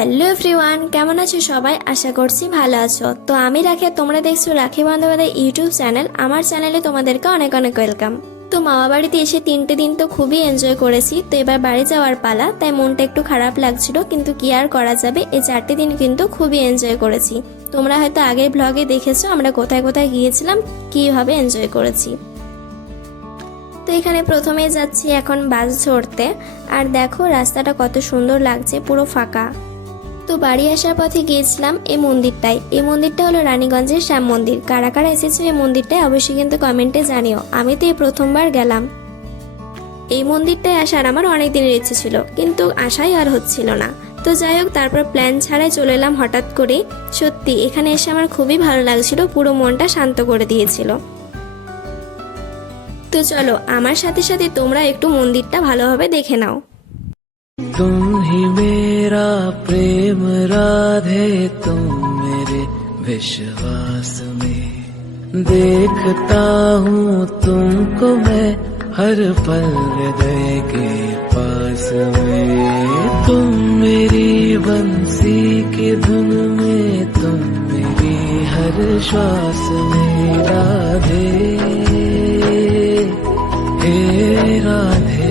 Hello everyone, কেমন আছো সবাই? আশা করছি ভালো আছো। তো আমি রাখি, তোমরা দেখছো রাখি বন্দ্যোপাধ্যায় ইউটিউব চ্যানেল। আমার চ্যানেলে তোমাদেরকে অনেক অনেক ওয়েলকাম। তো মামা বাড়িতে এসে 3টে দিন তো খুবই এনজয় করেছি। তো এবার বাড়ি যাওয়ার পালা, তাই মনটা একটু খারাপ লাগছিল, কিন্তু কি আর করা যাবে। এই 4টে দিন কিন্তু খুবই এনজয় করেছি। তোমরা হয়তো আগের ব্লগে দেখেছো আমরা কোথায় কোথায় গিয়েছিলাম, কিভাবে এনজয় করেছি। তো এখানে প্রথমে যাচ্ছি এখন বাস ধরতে। আর দেখো রাস্তাটা কত সুন্দর লাগছে, পুরো ফাঁকা। তো বাড়ি আসার পথে গিয়েছিলাম এই মন্দিরটায়। এই মন্দিরটা হলো রানীগঞ্জের শ্যাম মন্দির। কারা কারা এসেছে এই মন্দিরটায় অবশ্যই কিন্তু কমেন্টে জানিও। আমি তো এই প্রথমবার গেলাম। এই মন্দিরটায় আসার আমার অনেক দিনের ইচ্ছে ছিল, কিন্তু আশাই আর হচ্ছিল না। তো যাই হোক, তারপর প্ল্যান ছাড়াই চলে এলাম হঠাৎ করে। সত্যি এখানে এসে আমার খুবই ভালো লাগছিল, পুরো মনটা শান্ত করে দিয়েছিল। তো চলো আমার সাথে সাথে তোমরা একটু মন্দিরটা ভালোভাবে দেখে নাও। तुम ही मेरा प्रेम राधे, तुम मेरे विश्वास में देखता हूँ तुमको मैं हर पल हृदय के पास में। तुम मेरी बंसी की धुन में, तुम मेरी हर श्वास में राधे, हे राधे।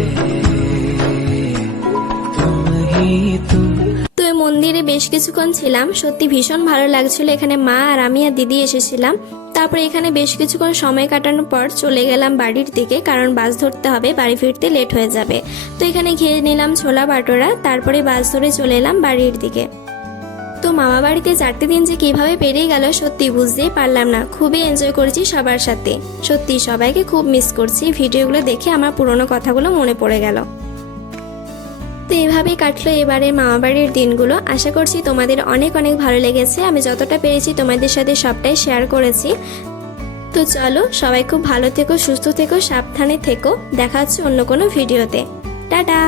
তো এই মন্দিরে বেশ কিছুক্ষণ ছিলাম, সত্যি ভীষণ ভালো লাগছিল। এখানে মা আর আমি আর দিদি এসেছিলাম। তারপরে এখানে বেশ কিছুক্ষণ সময় কাটানোর পর চলে গেলাম বাড়ির দিকে, কারণ বাস ধরতে হবে, বাড়ি ফিরতে লেট হয়ে যাবে। তো এখানে খেয়ে নিলাম ছোলা বাটোরা, তারপরে বাস ধরে চলে এলাম বাড়ির দিকে। তো মামা বাড়িতে 4টে দিন যে কিভাবে পেরিয়ে গেল সত্যি বুঝতেই পারলাম না। খুবই এনজয় করেছি সবার সাথে। সত্যি সবাইকে খুব মিস করছি। ভিডিওগুলো দেখে আমার পুরোনো কথাগুলো মনে পড়ে গেল। তো এইভাবেই কাটলো এবারের মামাবাড়ির দিনগুলো। আশা করছি তোমাদের অনেক অনেক ভালো লেগেছে। আমি যতটা পেরেছি তোমাদের সাথে সবটাই শেয়ার করেছি। তো চলো সবাই খুব ভালো থেকো, সুস্থ থেকো, সাবধানে থেকো। দেখা হচ্ছে অন্য কোনো ভিডিওতে। টাটা।